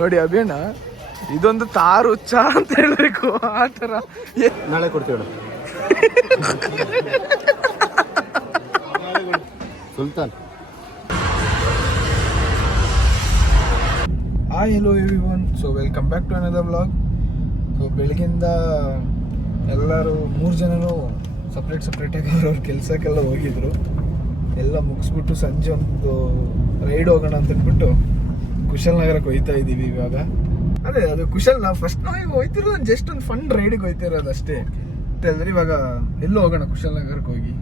ನೋಡಿ ಅಭಿಯಣ್ಣ ಇದೊಂದು ತಾರು ಉಚ್ಚ ಅಂತ ಹೇಳ್ಬೇಕು ಆ ತರ. ನಾಳೆ ಕೊಡ್ತೀವಿ Sultan. Hi hello everyone, so welcome back to another vlog. So ಬೆಳಗಿಂದ ಎಲ್ಲರೂ 3 ಜನರು ಸಪ್ರೇಟಾಗಿ ಅವ್ರವ್ರ ಕೆಲಸಕ್ಕೆಲ್ಲ ಹೋಗಿದ್ರು. ಎಲ್ಲ ಮುಗಿಸ್ಬಿಟ್ಟು ಸಂಜೆ ಒಂದು ರೈಡ್ ಹೋಗೋಣ ಅಂತ ಅಂದ್ಬಿಟ್ಟು ಕುಶಾಲನಗರಕ್ಕೆ ಹೋಗ್ತಾ ಇದ್ದೀವಿ ಇವಾಗ. ಅದೇ ಅದು ನಾವು ಫಸ್ಟ್ ನಾವು ಹೋಗ್ತಿರೋದು ಜಸ್ಟ್ ಒಂದು ಫನ್ ರೈಡಿಗೆ ಹೋಗ್ತಿರೋದು ಅಷ್ಟೇ ಅಂತಂದ್ರೆ. ಇವಾಗ ಎಲ್ಲೋ ಹೋಗೋಣ ಕುಶಾಲನಗರಕ್ಕೆ ಹೋಗಿ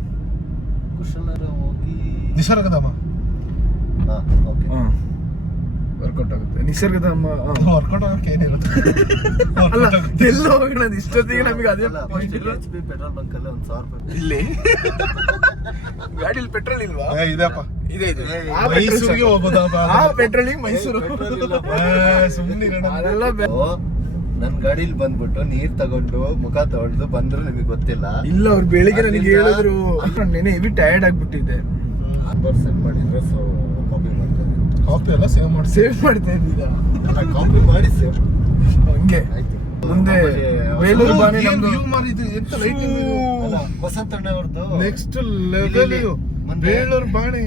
ನಿಸರ್ಗಧಾಮ ವರ್ಕೌಟ್ ಆಗುತ್ತೆ. ನಿಸರ್ಗಧಾಮ ವರ್ಕೌಟ್ ಆಗೋಕೆ ಏನಿರುತ್ತೆ ಅಲ್ಲ, ಎಲ್ಲೋ ಹೋಗೋಣ ಇಷ್ಟೊತ್ತಿಗೆ ನಮಗೆ ಅದೇ ಪೆಟ್ರೋಲ್ ಬಂಕ್ ಅಲ್ಲಿ 1,000 ರೂಪಾಯಿ ಇಲ್ಲಿ ಗಾಡಿಲಿ ಪೆಟ್ರೋಲ್ ಇಲ್ವಾ? ಇದೆಯಪ್ಪ, ಇದೆ ಮೈಸೂರಿಗೆ ಹೋಗೋದಪ್ಪ. ಆ ಪೆಟ್ರೋಲಿಗೆ ಮೈಸೂರು ಸುಮ್ಮನೆ ಅದೆಲ್ಲ ನನ್ ಗಾಡಿಲಿ ಬಂದ್ಬಿಟ್ಟು ನೀರ್ ತಗೊಂಡು ಮುಖ ತೊಳೆದು ಬಂದ್ರು ನಿಮಗೆ ಗೊತ್ತಿಲ್ಲ. ಇಲ್ಲ, ಅವ್ರು ಬೆಳಿಗ್ಗೆ ನನಗೆ ಹೇಳಿದ್ರು. ನೆನೆ ಹೆವಿ ಟಯರ್ಡ್ ಆಗ್ಬಿಟ್ಟಿದೆ. ಪರ್ಸೆಂಟ್ ಮಾಡಿದ್ರೆ ಕಾಪಿ ಮಾಡ್ತಾರೆ. ಕಾಪಿ ಎಲ್ಲ ಸೇವ್ ಮಾಡ್ತಾ ಇದ್ದೀರಾ? ಕಾಪಿ ಮಾಡಿ ಸೇವ್ ಹಂಗೆ ಆಯ್ತು. ಮುಂದೆ ಬೇಲೂರು ಬಾಣಿ ನಮ್ದು ವಸಂತಣ್ಣ ಅವ್ರದ್ದು ನೆಕ್ಸ್ಟ್ ಲೆವೆಲ್ ಬೇಲೂರು ಬಾಣಿ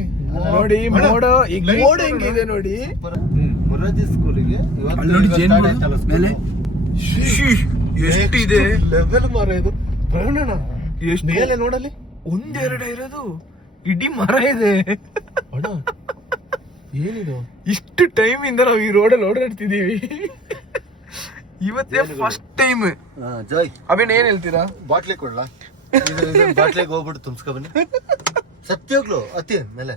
ನೋಡಿ. ಮೋಡ ಈಗ ಮೋಡ ಹೆಂಗಿದೆ ನೋಡಿ. ಮುರಾರ್ಜಿ ಸ್ಕೂಲಿಗೆ ಎಷ್ಟಿದೆ ಲೆವೆಲ್ ಮರ ಇದು. ಪ್ರವೀಣಣ್ಣ ಎಷ್ಟು ಮೇಲೆ ನೋಡಲಿ, 1-2 ಇರೋದು, ಇಡೀ ಮರ ಇದೆ. ಏನಿದು? ಇಷ್ಟು ಟೈಮ್ ಇಂದ ನಾವು ಈ ರೋಡಲ್ಲಿ ಓಡಾಡ್ತಿದೀವಿ. ಇವತ್ತೇ ಫಸ್ಟ್ ಟೈಮ್. ಜಾಯ್ ಅಭಿನ್ ಏನ್ ಹೇಳ್ತೀರಾ? ಬಾಟ್ಲಿ ಕೊಡ್ಲಾ? ಬಾಟ್ಲಿಗೆ ಹೋಗ್ಬಿಟ್ಟು ತುಂಬಿಸ್ಕೊ ಬನ್ನಿ. ಸತ್ಯೋಗ್ಲು ಅತಿ ಮೇಲೆ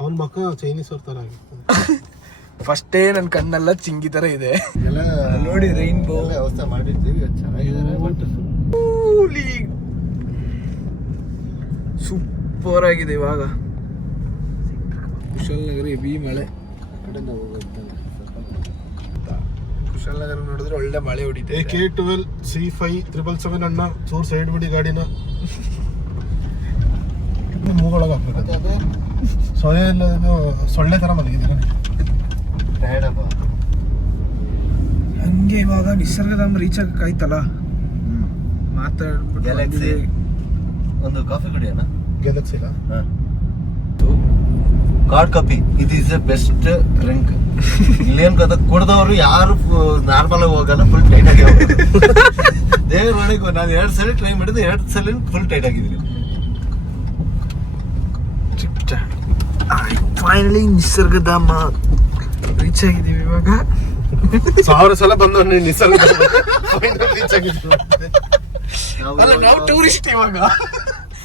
ಅವನ ಮಕ್ಕ ಚೈನೀಸ್ ಅವ್ರ ತರ ಫಸ್ಟೇ ನನ್ ಕಣ್ಣೆಲ್ಲ ಚಿಂಗಿ ತರ ಇದೆ ನೋಡಿ. ರೈನ್ಬೋ ವ್ಯವಸ್ಥೆ ಮಾಡಿರ್ತೀವಿ, ಚೆನ್ನಾಗಿದೆ. ಸೂಪರ್ ಆಗಿದೆ. ಇವಾಗ ಕುಶಾಲನಗರ ಹೆವಿ ಮಳೆ. ಕುಶಾಲನಗರ ನೋಡಿದ್ರೆ ಒಳ್ಳೆ ಮಳೆ ಹೊಡಿತೆ. AK12 C5 ಅಣ್ಣ ಚೂರ್ ಸೈಡ್ ಬಿಡಿ ಗಾಡಿನ. ಮೂಗೊಳಗೆ ಹಾಕ್ಬೇಕು. ಸೊಳ್ಳೆ ತರ ಮಲಗಿದ್ದೀರ. ಹಂಗೆ ಇವಾಗ ನಿಸರ್ಗಧಾಮ ರೀಚ್ ಆಗಕ್ಕಾಯ್ತಲ್ಲ, ಮಾತಾಡ್ಬಿಟ್ಟು ಗ್ಯಾಲಕ್ಸಿ ಒಂದು ಕಾಫಿ ಕುಡಿಯೋಣ. ಗ್ಯಾಲಕ್ಸಿ ಇಲ್ಲ, ಕಾರ್ಡ್ ಕಾಫಿ. ಇದು ಇಸ್ ಎ ಬೆಸ್ಟ್ ಡ್ರಿಂಕ್. ಇಲ್ಲೇನ್ ಗೊತ್ತ, ಕುಡ್ದವ್ರು ಯಾರು ನಾರ್ಮಲ್ ಆಗಿ ಹೋಗಲ್ಲ, ಫುಲ್ ಟೈಟ್ ಆಗಿ ದೇವ್ರ ಒಳಗೆ. ನಾನು 2 ಸಲ ಟ್ರೈ ಮಾಡಿದ್ರೆ 2 ಸಲ ಫುಲ್ ಟೈಟ್ ಆಗಿದ್ದೀನಿ. ಫೈನಲಿ ನಿಸರ್ಗಧಾಮ ರೀಚ್ ಆಗಿದ್ದೀವಿ. ಇವಾಗ 1000 ಸಲ ಬಂದ ನಿಸರ್ಗಧಾಮ ರೀಚ್ ಆಗಿದ್ದೀವಿ. ನಾವು ಟೂರಿಸ್ಟ್ ಇವಾಗ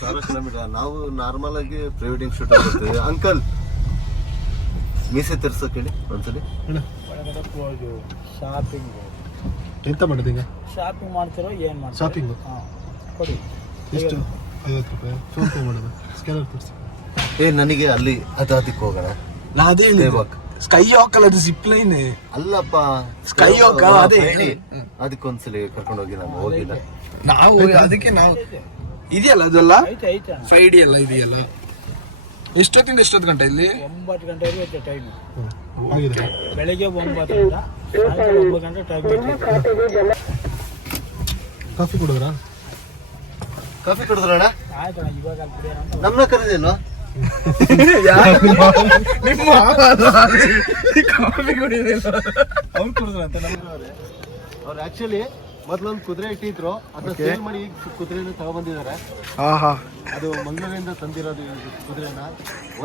1000 ಕಿಲೋಮೀಟರ್. ನಾವು ನಾರ್ಮಲ್ ಆಗಿ ಪ್ರೀ ವೆಡ್ಡಿಂಗ್ ಶೂಟ್ ಆಗುತ್ತೆ. ಅಂಕಲ್ ಮೀಸೆ ತಿರ್ಸೋಕೆ ಹೇಳಿ ಒಂದ್ಸಲಿ. ಶಾಪಿಂಗ್ ಎಂತ ಮಾಡೋದು ಈಗ? ಶಾಪಿಂಗ್ ಮಾಡ್ತಿರೋ ಏನ್ ಮಾಡ್ತೀರೋ? ಶಾಪಿಂಗ್ ಕೊಡಿ. ಎಷ್ಟು? 50 ರೂಪಾಯಿ ಫೋನ್ ಪೇ ಮಾಡೋದು. ಸ್ಕ್ಯಾನರ್ ತೋರಿಸಿ. ನನಗೆ ಅಲ್ಲಿ ಅದಕ್ಕೆ ಹೋಗೋಣ. ಅದೇ ಸ್ಕೈ ವಾಕ್ ಅಲ್ಲ, ಅದು ಜಿಪ್ ಲೈನ್ ಅಲ್ಲಪ್ಪ. ಸ್ಕೈ ವಾಕ್ ಅದೇ. ಅದಕ್ಕೊಂದ್ಸಲಿ ಕರ್ಕೊಂಡು ಹೋಗಿ ನಾನು ಹೋಗಿಲ್ಲ. ನಾವು ಅದಕ್ಕೆ ನಾವು ಇದೆಯಲ್ಲ ಅದೆಲ್ಲ ಐತೆ ಐತೆ 5D ಎಲ್ಲ ಇದೆಯಲ್ಲ. ಎಷ್ಟೊತ್ತಿಂದ ಎಷ್ಟೊತ್ತು ಗಂಟೆ ಇಲ್ಲಿ? 9 ಗಂಟೆವರೆಗೆ ಐತೆ ಟೈಮ್. ಆಗಿದೆ. ಬೆಳಿಗ್ಗೆ 9 ರಿಂದ ಸಾಯಂಕಾಲ 9 ಗಂಟೆ ಟೈಮ್ ಐತೆ. ಕಾಫಿ ಕುಡಿದ್ರಾ? ಕಾಫಿ ಕುಡಿದ್ರಣ್ಣ? ಆಯ್ತಣ್ಣ, ಇವಾಗ ಅಲ್ಲಿ ಕುಡಿಯೋಣ ಅಂತ. ನಮ್ಮನ್ನ ಕರೆದಿಲ್ವಾ? ನಿಮ್ಮ ಕಾಫಿ ಕುಡಿಯೋದಿಲ್ಲ ಅವ್ರು ಕುಡಿದ್ರಂತ. ಅವ್ರು ಆಕ್ಚುಲಿ ಮೊದ್ಲೊಂದು ಕುದುರೆ ಇಟ್ಟಿದ್ರು, ಅದನ್ನ ಸೇಲ್ ಮಾಡಿ ಈಗ ಕುದುರೆನ ತಗೊಬಂದಿದ್ದಾರೆ. ಅದು ಮಂಗಳೂರಿಂದ ತಂದಿರೋದು ಕುದುರೆನ.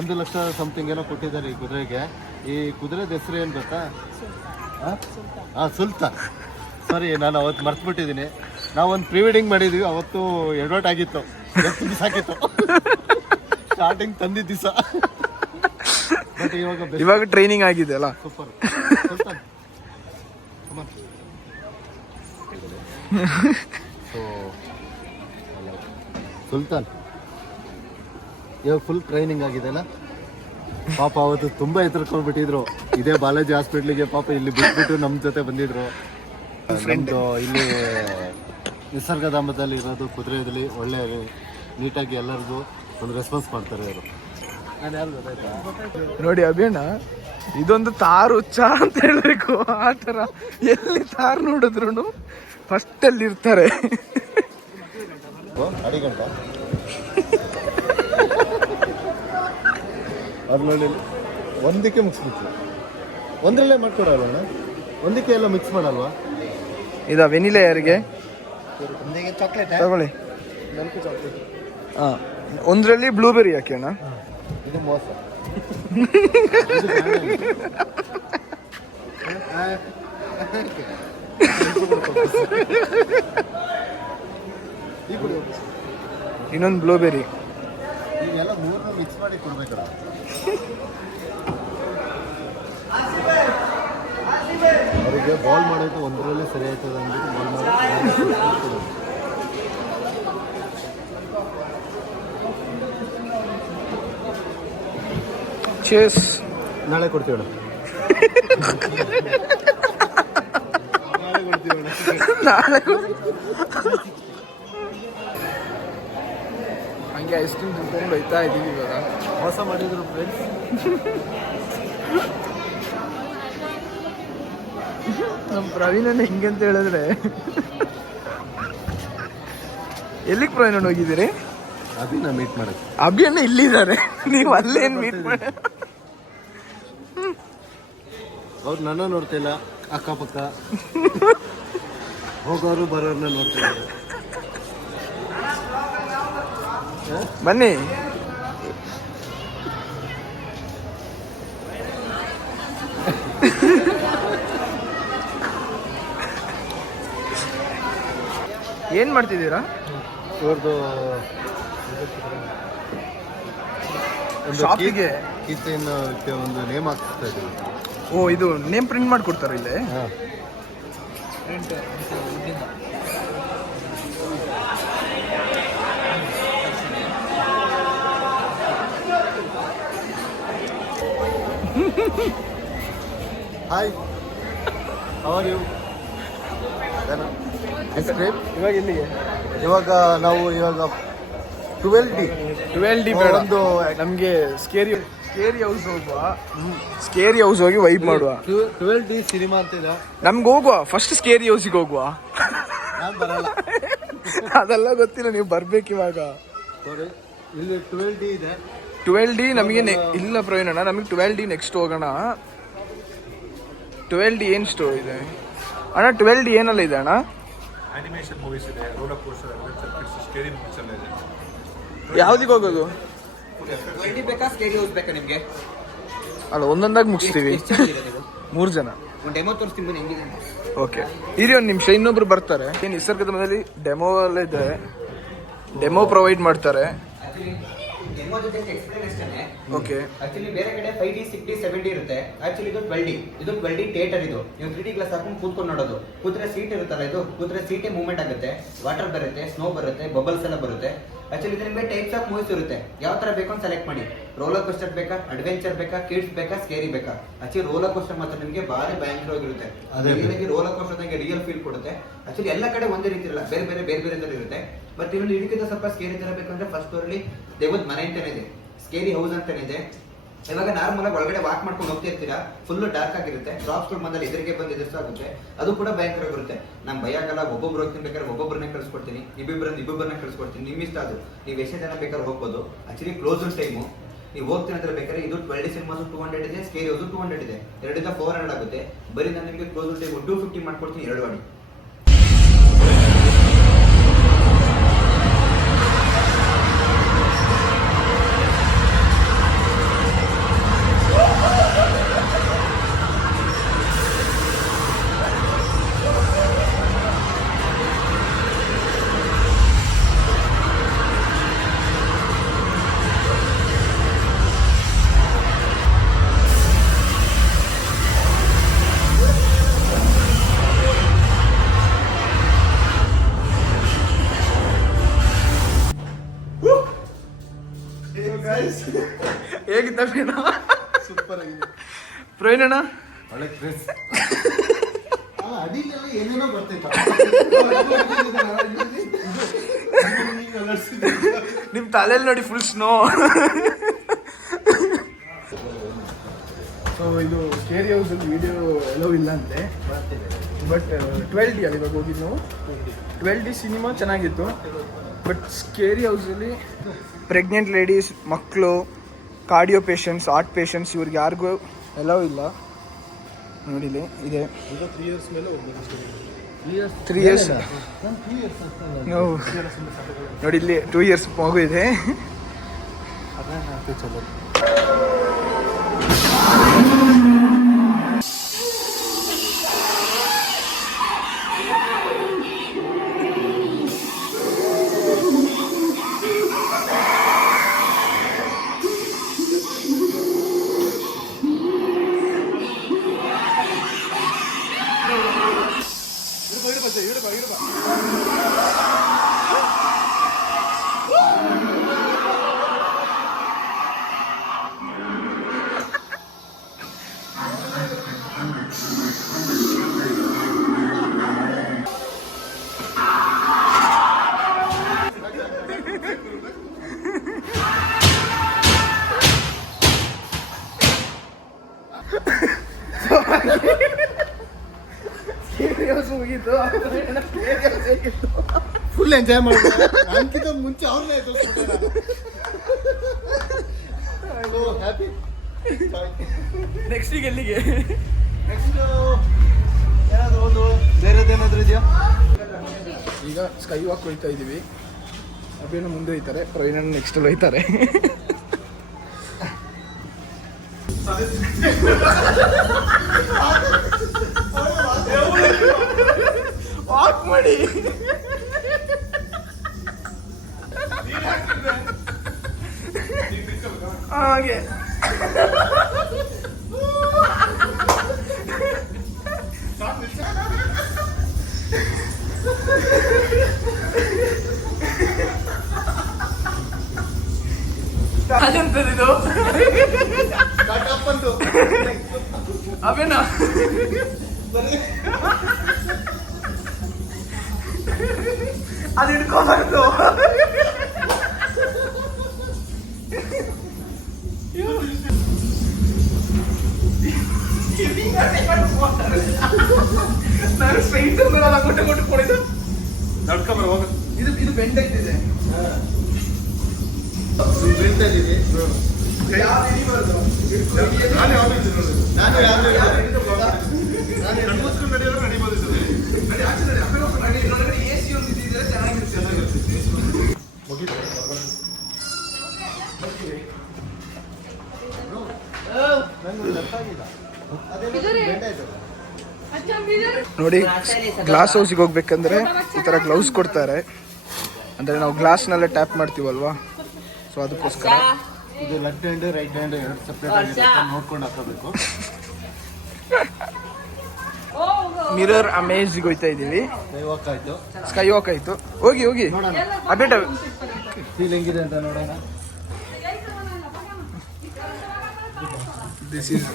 1 ಲಕ್ಷ ಸಮಥಿಂಗ್ ಏನೋ ಕೊಟ್ಟಿದ್ದಾರೆ ಈ ಕುದುರೆಗೆ. ಈ ಕುದುರೆದ ಹೆಸರು ಏನ್ ಗೊತ್ತಾ? ಸುಲ್ತಾನ್. ಸಾರಿ, ನಾನು ಅವತ್ತು ಮರ್ತ್ಬಿಟ್ಟಿದ್ದೀನಿ. ನಾವೊಂದು ಪ್ರೀ ವೆಡ್ಡಿಂಗ್ ಮಾಡಿದ್ವಿ, ಅವತ್ತು ಎಡವಟ್ ಆಗಿತ್ತು, ಸಾಕಿತ್ತು ಸ್ಟಾರ್ಟಿಂಗ್ ತಂದಿದ್ದ ದಿವಸ. ಬಟ್ ಇವಾಗ ಟ್ರೈನಿಂಗ್ ಆಗಿದೆ ಅಲ್ಲ. ಸೂಪರ್. ಸುಲ್ತಾನ್ ಸುಲ್ತಾನ್ ಇವಾಗ ಫುಲ್ ಟ್ರೈನಿಂಗ್ ಆಗಿದೆ ಅಲ್ಲ. ಪಾಪ ಅವತ್ತು ತುಂಬಾ ಎತ್ತರ್ಕೊಂಡ್ಬಿಟ್ಟಿದ್ರು. ಇದೇ ಬಾಲಾಜಿ ಹಾಸ್ಪಿಟ್ಲಿಗೆ ಪಾಪ ಇಲ್ಲಿ ಬಿಟ್ಬಿಟ್ಟು ನಮ್ಮ ಜೊತೆ ಬಂದಿದ್ರು. ನಮ್ದು ಇಲ್ಲಿ ನಿಸರ್ಗಧಾಮದಲ್ಲಿ ಇರೋದು ಕುದುರೆದಲ್ಲಿ ಒಳ್ಳೆ ನೀಟಾಗಿ ಎಲ್ಲರಿಗೂ ಒಂದು ರೆಸ್ಪಾನ್ಸ್ ಮಾಡ್ತಾರೆ ಅವರು. ನಾನು ಯಾರು ಗೊತ್ತಾಯ್ತಾ? ನೋಡಿ ಅಭಿಯಣ್ಣ, ಇದೊಂದು ತಾರು ಹುಚ್ಚ ಅಂತ ಹೇಳ್ಬೇಕು. ಆ ಥರ ಎಲ್ಲಿ ತಾರು ನೋಡಿದ್ರು ಫಸ್ಟ್ ಅಲ್ಲಿ ಇರ್ತಾರೆ. ಅಡಿಗಂಟ ಅದು ನೋಡಿ ಒಂದಕ್ಕೆ ಮುಗಿಸ್ಬಿಟ್ಟು ಒಂದರಲ್ಲೇ ಮಾಡ್ಕೊಡಲ್ವಣ್ಣ? ಒಂದಕ್ಕೆ ಎಲ್ಲ ಮಿಕ್ಸ್ ಮಾಡಲ್ವಾ? ಇದ ವೆನಿಲಾ ಯಾರಿಗೆ ಚಾಕ್ಲೇಟ್ ತಗೊಳ್ಳಿ. ನನಗೂ ಚಾಕ್ಲೇಟ್. ಹಾಂ, ಒಂದರಲ್ಲಿ ಬ್ಲೂಬೆರಿ ಹಾಕಿ ಅಣ್ಣ. ಇದು ಮೋಸ. ಇನ್ನೊಂದು ಬ್ಲೂಬೆರಿ. ಈಗೆಲ್ಲ ಮೂರನ್ನು ಮಿಕ್ಸ್ ಮಾಡಿ ಕೊಡ್ಬೇಕಲ್ಲ. ಅವರಿಗೆ ಬಾಲ್ ಮಾಡೋದು ಒಂದರಲ್ಲೇ ಸರಿ ಆಯ್ತದ ಅಂದ್ಬಿಟ್ಟು ಬಾಲ್ ಮಾಡಿ. ಚೇಸ್ ನಾಳೆ ಕೊಡ್ತೀವಣ್ಣ. ನಾಳೆ ಹಂಗೆ ಐಸ್ ಕ್ರೀಮ್ ತಿನ್ಕೊಂಡು ಹೋಯ್ತಾ ಇದ್ದೀವಿ ಇವಾಗ. ಮೋಸ ಮಾಡಿದ್ರು ಫ್ರೆಂಡ್ಸ್. ನಮ್ಮ ಪ್ರವೀಣನ ಹಿಂಗಂತ ಹೇಳಿದ್ರೆ ಎಲ್ಲಿಗೆ ಪ್ರವೀಣನ್ ಹೋಗಿದ್ದೀರಿ? ಅಭಿನ ಮೀಟ್ ಮಾಡಕ್ಕೆ. ಅಭಿಯನ್ನ ಇಲ್ಲಿದ್ದಾರೆ, ನೀವು ಅಲ್ಲೇನು ಮೀಟ್ ಮಾಡಿ? ಅವ್ರು ನನ್ನ ನೋಡ್ತಿಲ್ಲ, ಅಕ್ಕಪಕ್ಕ ಹೋಗೋರು ಬರೋರ್ನ ನೋಡ್ತಿದ್ದಾರೆ. ಬನ್ನಿ. ಏನ್ ಮಾಡ್ತಿದ್ದೀರಾ? ಇವ್ರದ್ದು ಶಾಪಿಗೆ ಕಿಚನ್ ಒಂದು ನೇಮ್ ಹಾಕ್ತಾ ಇದ್ದೀವಿ. ಓ, ಇದು ನೇಮ್ ಪ್ರಿಂಟ್ ಮಾಡ್ಕೊಡ್ತಾರ ಇಲ್ಲೇ? ಹಾಂ. Hi, how are you? ಇವಾಗ ಎಲ್ಲಿಗೆ? ಇವಾಗ ನಾವು 12D 12D ಬೇಡ, ಒಂದು ನಮಗೆ ಸ್ಕೇರಿ ಹೌಸ್ ಹೋಗುವ. ಸ್ಕೇರಿ ಹೌಸ್ ಹೋಗಿ ವೈಬ್ ಮಾಡುವ. 12D ಸಿನಿಮಾ ಅಂತಿದೆ. ನಮ್ಗೆ ಹೋಗುವ, ಫಸ್ಟ್ ಸ್ಕೇರಿ ಹೌಸಿಗೆ ಹೋಗುವ. ನಾನು ಬರಲ್ಲ. ಅದೆಲ್ಲ ಗೊತ್ತಿಲ್ಲ, ನೀವು ಬರ್ಬೇಕು ಇವಾಗ. ಸಾರಿ, ಇಲ್ಲಿ 12D ಇದೆ. 12D ನಮಗೆ ಇಲ್ಲ ಪ್ರವೀಣಣ್ಣ, ನಮಗೆ 12D ನೆಕ್ಸ್ಟ್ ಹೋಗೋಣ. 12D ಏನು ಸ್ಟೋರ್ ಇದೆ ಅಣ್ಣ? 12D ಏನೆಲ್ಲ ಇದೆ ಅಣ್ಣ? ಅನಿಮೇಷನ್ ಮೂವೀಸ್ ಇದೆ, roller coaster, adventure kids, scary movies ಎಲ್ಲ ಇದೆ. ಯಾವ್ದಿಗೆ ಹೋಗೋದು? 12D ಬೇಕಾ ಸ್ಕೇರಿ ಹೌಸ್ ಬೇಕಾ ನಿಮಗೆ? ಅಲ್ಲ, ಒಂದೊಂದಾಗಿ ಮುಗಿಸ್ತೀವಿ. 3 ಜನ. ಒಂದು ಡೆಮೋ ತೋರಿಸ್ತೀನಿ ಬನ್ನಿ ಹೆಂಗಿದೆ. ಓಕೆ, ಇರಿ ಒಂದು ನಿಮಿಷ, ಇನ್ನೊಬ್ರು ಬರ್ತಾರೆ. ಏನು ನಿಸರ್ಗದ ಮನೆಯಲ್ಲಿ ಡೆಮೋ ಎಲ್ಲ ಇದೆ, ಡೆಮೋ ಪ್ರೊವೈಡ್ ಮಾಡ್ತಾರೆ. ಡೆಮೋ ಜೊತೆ ಎಕ್ಸ್ಪ್ಲೇನ್ ಅಷ್ಟೇ. ಓಕೆ, ಆಕ್ಚುಲಿ ಬೇರೆ ಕಡೆ 5D 6D 7D ಇರುತ್ತೆ. ಆಕ್ಚುಲಿ ಇದು 12D ಥಿಯೇಟರ್. ಇದು ನೀವು 3D ಗ್ಲಾಸ್ ಹಾಕೊಂಡು ಕೂತ್ಕೊಂಡು ನೋಡೋದು. ಕೂತ್ರೆ ಸೀಟ್ ಇರುತ್ತಲ್ಲ, ಇದು ಕೂತ್ರೆ ಸೀಟೇ ಮೂವ್ಮೆಂಟ್ ಆಗುತ್ತೆ, ವಾಟರ್ ಬರುತ್ತೆ, ಸ್ನೋ ಬರುತ್ತೆ, ಬಬಲ್ಸ್ ಎಲ್ಲ ಬರುತ್ತೆ. ಆಕ್ಚುಲಿ ಇದು ನಿಮಗೆ ಟೈಪ್ಸ್ ಆಫ್ ಮೂವೀಸ್ ಇರುತ್ತೆ. ಯಾವ ತರ ಬೇಕು ಅಂತ ಸೆಲೆಕ್ಟ್ ಮಾಡಿ. ರೋಲರ್ ಕೋಸ್ಟರ್ ಬೇಕಾ, ಅಡ್ವೆಂಚರ್ ಬೇಕಾ, ಕಿಡ್ಸ್ ಬೇಕಾ, ಸ್ಕೇರಿ ಬೇಕಾ? ಆಕ್ಚುಲಿ ರೋಲರ್ ಕೋಸ್ಟರ್ ಮಾತ್ರ ನಿಮಗೆ ಭಾರಿ ಭಯಂಕರವಾಗಿರುತ್ತೆ. ರೋಲರ್ ಕೋಸ್ಟರ್ ನಂಗೆ ರಿಯಲ್ ಫೀಲ್ ಕೊಡುತ್ತೆ. ಆಕ್ಚುಲಿ ಎಲ್ಲ ಕಡೆ ಒಂದೇ ರೀತಿ ಇರಲ್ಲ, ಬೇರೆ ಬೇರೆ ತರ ಇರುತ್ತೆ. ಬಟ್ ಇನ್ನೊಂದು ಇದಕ್ಕಿಂತ ಸ್ವಲ್ಪ ಸ್ಕೇರಿ ತರ ಬೇಕಂದ್ರೆ ಫಸ್ಟ್ ಫ್ಲೋರ್ಲಿ ದೇವದ ಮನೆ ಅಂತಾನೆ ಇದೆ, ಸ್ಕೇರಿ ಹೌಸ್ ಅಂತಾನೆ ಇದೆ. ಇವಾಗ ನಾರ್ಮಲ್ ಆಗಿ ಒಳಗಡೆ ವಾಕ್ ಮಾಡ್ಕೊಂಡು ಹೋಗ್ತಾ ಇರ್ತೀರಾ, ಫುಲ್ ಡಾರ್ಕ್ ಆಗಿರುತ್ತೆ. ಡ್ರಾಪ್ಸ್ ಬಂದಲ್ಲಿ ಎದುರಿಗೆ ಬಂದು ಎದುರಿಸಾಗುತ್ತೆ, ಅದು ಕೂಡ ಭಯಂಕರವಾಗಿರುತ್ತೆ. ನಾನು ಭಯ ಆಗಲ್ಲ, ಒಬ್ಬೊಬ್ರು ಹೋಗ್ತೀನಿ, ಬೇಕಾದ್ರೆ ಒಬ್ಬೊಬ್ಬರನ್ನೇ ಕಳ್ಸಿಕೊಡ್ತೀನಿ, ಇಬ್ಬರನ್ನ ಕಳ್ಸಿಕೊಡ್ತೀನಿ. ನಿಮ್ಮ ಇಷ್ಟ, ಅದು ನೀವು ಎಷ್ಟು ಜನ ಬೇಕಾದ್ರೆ ಹೋಗ್ಬೋದು. ಆಕ್ಚುಲಿ ಕ್ಲೋಸ್ ಟೈಮು ನೀವು ಹೋಗ್ತೀನಿ ಅಂತ ಬೇಕಾದ್ರೆ ಇದು 12D ಸಿನಿಮಾಸ್ 200 ಇದೆ, ಸ್ಕೇರಿ ಹೌಸ್ 200 ಇದೆ, 2 400 ಆಗುತ್ತೆ. ಬರೀ ನಾನು ನಿಮಗೆ ಕ್ಲೋಸ್ ಟೈಮ್ 250 ಮಾಡ್ಕೊಡ್ತೀನಿ, 2 ವಾಡಿ. ಹೇಗಿದ್ದ ಸೂಪರ್ ಆಗಿದೆ ಪ್ರವೀಣಣ್ಣ? ಒಳ್ಳೆ ಕ್ರಿಸ್. ಅಡಿಲೆಲ್ಲ ಏನೇನೋ ಬರ್ತೈತೆ. ನಿಮ್ ತಲೆಯಲ್ಲಿ ನೋಡಿ ಫುಲ್ ಸ್ನೋ. ಇದು ಸ್ಕೇರಿ ಹೌಸಲ್ಲಿ ವಿಡಿಯೋ ಎಲ್ಲವೂ ಇಲ್ಲ ಅಂತೆ, ಬಟ್ 12D ಅಲ್ಲಿ ಇವಾಗ ಹೋಗಿದ್ದು ನಾವು. 12D ಸಿನಿಮಾ ಚೆನ್ನಾಗಿತ್ತು, ಬಟ್ ಸ್ಕೇರಿ ಹೌಸಲ್ಲಿ ಪ್ರೆಗ್ನೆಂಟ್ ಲೇಡೀಸ್, ಮಕ್ಕಳು, ಕಾರ್ಡಿಯೋ ಪೇಷಂಟ್ಸ್, ಹಾರ್ಟ್ ಪೇಷಂಟ್ಸ್ ಇವ್ರಿಗೆ ಯಾರಿಗೂ ಎಲ್ಲವೂ ಇಲ್ಲ. ನೋಡಿಲಿ ಇದೆ 3 ಇಯರ್ಸ್ ನೋಡಿ, ಇಲ್ಲಿ 2 ಇಯರ್ಸ್ ಮಗು ಇದೆ. ಮುಗೀತು, ಫುಲ್ ಎಂಜಾಯ್ ಮಾಡ್ಬೋದು. ಅಂತಿದ್ದ ಮುಂಚೆ ಅವ್ರನ್ನೇ ಹ್ಯಾಪಿ. ನೆಕ್ಸ್ಟ್ ಎಲ್ಲಿಗೆ? ನೆಕ್ಸ್ಟ್ ಏನಾದ್ರು ಒಂದು ಬೇರೆದೇನಾದ್ರು ಇದೆಯಾ? ಈಗ ಸ್ಕೈ ವಾಕ್ ಹೋಗ್ತಾ ಇದ್ದೀವಿ. ಅಭಿಯನ್ನು ಮುಂದೆ ಹೋಯ್ತಾರೆ, ಪ್ರವೀಣ್ ನೆಕ್ಸ್ಟಲ್ಲಿ ಹೋಯ್ತಾರೆ. ವಾಕ್ ಮಾಡಿ ಹಾಗೆ ಅದಂತದಿದು ಅವೇನ ಅದು ಹಿಡ್ಕೊಬಾರ್ದು. ನಾನು ಸ್ಟ್ರೈಟ್ ಕೊಟ್ಟು ಕೊಡಿದ್ದು ನಡ್ಕೊಂಬರ ಹೋಗ. ಇದು ಬೆಂಡ್ ಐತಿದೆ. ನೋಡಿ, ಗ್ಲಾಸ್ ಹೌಸಿಗೆ ಹೋಗ್ಬೇಕಂದ್ರೆ ಈ ತರ ಗ್ಲೌಸ್ ಕೊಡ್ತಾರೆ. ಅಂದ್ರೆ ನಾವು ಗ್ಲಾಸ್ನಲ್ಲೇ ಟ್ಯಾಪ್ ಮಾಡ್ತೀವಲ್ವಾ, ಸೊ ಅದಕ್ಕೋಸ್ಕರ. ಇದು ಲೆಫ್ಟ್ ಹ್ಯಾಂಡ್ ರೈಟ್ ಹ್ಯಾಂಡ್ ಎರಡು ಸಪ್ರೇಟ್ ಆಗಿರುತ್ತೆ, ನೋಡ್ಕೊಂಡು ಹಾಕೋಬೇಕು. ಮಿರರ್ ಅಮೇಜ್ಗೆ ಹೋಗ್ತಾ ಇದೀವಿ. ಸ್ಕೈ ವಾಕ್ ಆಯ್ತು. ಹೋಗಿ ಹೋಗಿ ಅಪ್ಡೇಟ್ ಫೀಲ್ ಹೆಂಗಿದೆ ಅಂತ ನೋಡೋಣ. ದಿಸ್ ಈಸ್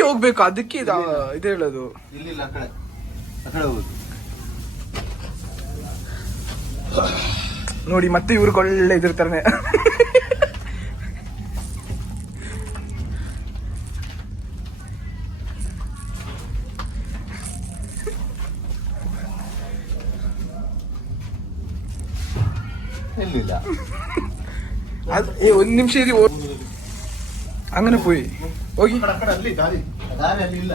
ಹೋಗ್ಬೇಕು, ಅದಕ್ಕೆ ಇದು ಹೇಳೋದು. ಇಲ್ಲಿ ಆ ಕಡೆ ಹೋಗುದು ನೋಡಿ, ಮತ್ತೆ ಇವ್ರಿಗೆ ಒಳ್ಳೆ ಇದಿರ್ತಾರೆ. ಎಲ್ಲಿಲ್ಲ ಒಂದ್ ನಿಮಿಷ ಇರಿ, അങ്ങനെ പോയി ಹೋಗಿ. ಅಲ್ಲಿ ದಾರಿ ಅಲ್ಲಿ ಇಲ್ಲ.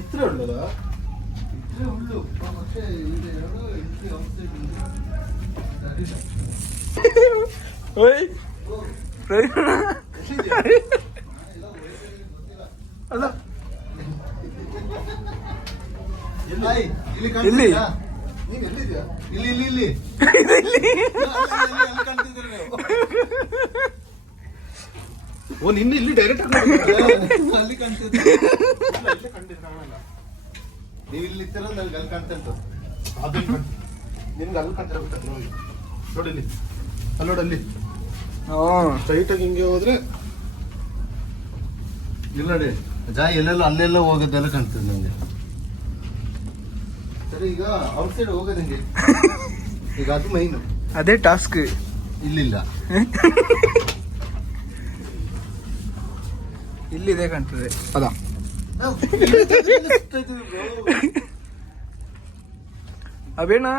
ಇತ್ರ ಉಳ್ಳದ ಇತ್ರ ಉಳ್ಳು പക്ഷേ ಇದೆರಡು ಇಟ್ಲಿ ಔಟ್ಸೈಡ್ ಓಯ್ ಅಲ್ಲ ಇಲ್ಲಿ ಇಲ್ಲಿ ನೀನ್ ಎಲ್ಲಿದ್ಯಾ? ಇಲ್ಲಿ ಇಲ್ಲಿ ಇಲ್ಲಿ ಕಾಣ್ತಿದ್ದೀರ ನೀವು. ಓ ನಿನ್ನ ಇಲ್ಲಿ ಡೈರೆಕ್ಟ್ ಅಲ್ಲಿ ಕಾಣ್ತಿದ್ದೆ. ನೀವು ಇಲ್ಲಿ ಇರ್ತೀರ, ನನಗೆ ಅಲ್ಲಿ ಕಾಣ್ತಾ ಇತ್ತು. ನಿಮ್ಗೆ ಅಲ್ಲಿ ಕಾಣ್ತಿರ್ಬೇಕು ನೋಡಿ. ನೋಡಿಲ್ಲಿ ಅಲ್ಲಿ ನೋಡಲ್ಲಿ ಸ್ಟ್ರೈಟ್ ಆಗಿ ಹಿಂಗೆ ಹೋದ್ರೆ ಇಲ್ಲ ನೋಡಿ, ಜಾಯ್ ಎಲ್ಲೆಲ್ಲೋ ಅಲ್ಲೆಲ್ಲ ಹೋಗೋದೆಲ್ಲ ಕಾಣ್ತದೆ ನನಗೆ. ಆದ್ರೆ ಈಗ ಔಟ್ ಸೈಡ್ ಹೋಗೋದಂಗೆ ಈಗ ಅದು ಮೈನ್ ಅದೇ ಟಾಸ್ಕ್. ಇಲ್ಲಿಲ್ಲ ಇಲ್ಲಿದೆ ಕಾಣ್ತದೆ ಅದ. ಅವೇನಾ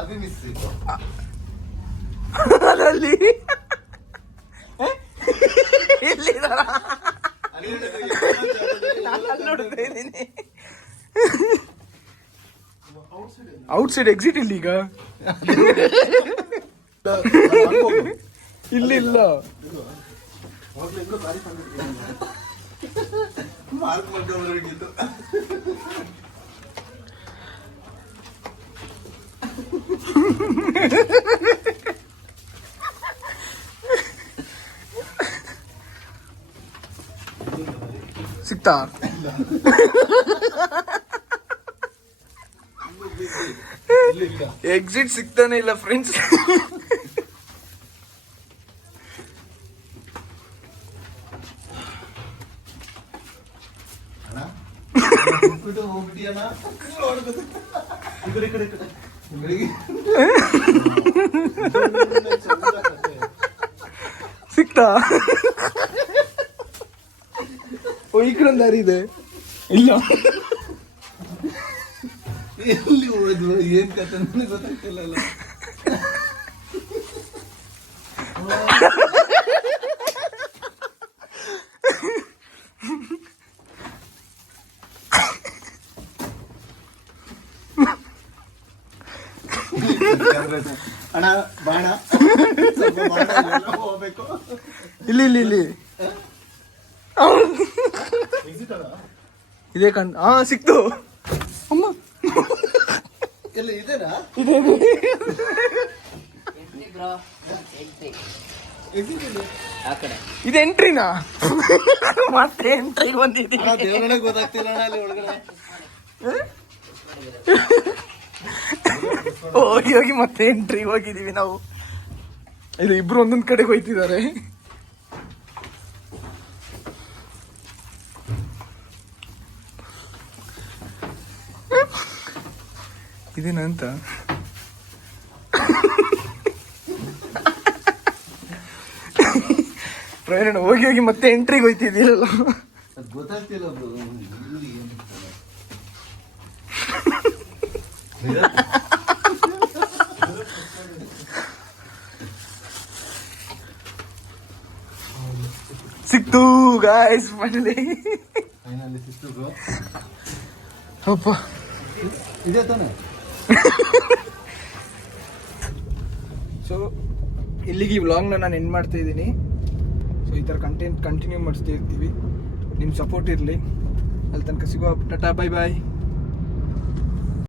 ಅದೇ ಮಿಸ್ ಅದಲ್ಲಿ ಔಟ್ ಸೈಡ್ ಎಕ್ಸಿಟ್ ಇಲ್ಲಿ ಈಗ ಇಲ್ಲಿಲ್ಲ. ಮಾರ್ಕ್ ಮಾಡ್ಕೊಂಡ್ಬಿಟ್ಟು ಸಿಕ್ತಾ? ಎಕ್ಸಿಟ್ ಸಿಗ್ತಾನೆ ಇಲ್ಲ ಫ್ರೆಂಡ್ಸ್. ಹೋಗ್ಬಿಟ್ಟಿಯಣ್ಣ ಸಿಕ್ತಾ? ಓ ಈ ಕಡೆ ದಾರಿ ಇದೆ. ಇಲ್ಲ ಎಲ್ಲಿ ಹೋದ್ವು ಏನ್ ಕತೆ ನನಗೆ ಗೊತ್ತಾಗ್ತಿಲ್ಲ. ಅಣ್ಣ ಬಾಣ ಹೋಗ್ಬೇಕು. ಇಲ್ಲಿ ಇಲ್ಲಿ ಇಲ್ಲಿ ಇದೇ ಕಣ್. ಹಾ ಸಿಕ್ತು ಅಮ್ಮ. ಎಲ್ಲ ಇದೆನಾ ಇದು ಎಂಟ್ರಿನಾ? ಮತ್ತೆ ಎಂಟ್ರಿಗೆ ಬಂದಿದ್ದೀವಿ. ದೇವರೊಳಗೆ ಗೊತ್ತಾಗ್ತಿಲ್ಲ ಅಣ್ಣ ಅಲ್ಲಿ ಒಳಗಡೆ. ಹೋಗಿ ಹೋಗಿ ಮತ್ತೆ ಎಂಟ್ರಿಗೆ ಹೋಗಿದೀವಿ ನಾವು. ಇದು ಇಬ್ರು ಒಂದೊಂದ್ ಕಡೆಗೆ ಹೋಯ್ತಿದ್ದಾರೆ. ಇದೇನಂತ ಪ್ರಯಾಣ ಹೋಗಿ ಹೋಗಿ ಮತ್ತೆ ಎಂಟ್ರಿಗೆ ಹೋಯ್ತಿದ್ದೀರಲ್ಲ. ಅದು ಗೊತ್ತಾಗ್ತಿಲ್ಲ ಬ್ರೋ. ಸಿಕ್ತು ಗಾಯ್ಸ್ ಫೈನಲಿ. ಸಿಕ್ತು ಬ್ರೋ. ಅಪ್ಪ ಇದೆ ತಾನೆ. ಸೊ ಇಲ್ಲಿಗೆ ಈ ವ್ಲಾಗ್ನ ನಾನು ಎಂಡ್ ಮಾಡ್ತಾ ಇದ್ದೀನಿ. ಸೊ ಈ ಥರ ಕಂಟೆಂಟ್ ಕಂಟಿನ್ಯೂ ಮಾಡಿಸ್ತಾ ಇರ್ತೀವಿ. ನಿಮ್ಮ ಸಪೋರ್ಟ್ ಇರಲಿ. ಅಲ್ಲಿ ತನಕ ಸಿಗೋ ಟಾಟಾ ಬೈ ಬಾಯ್.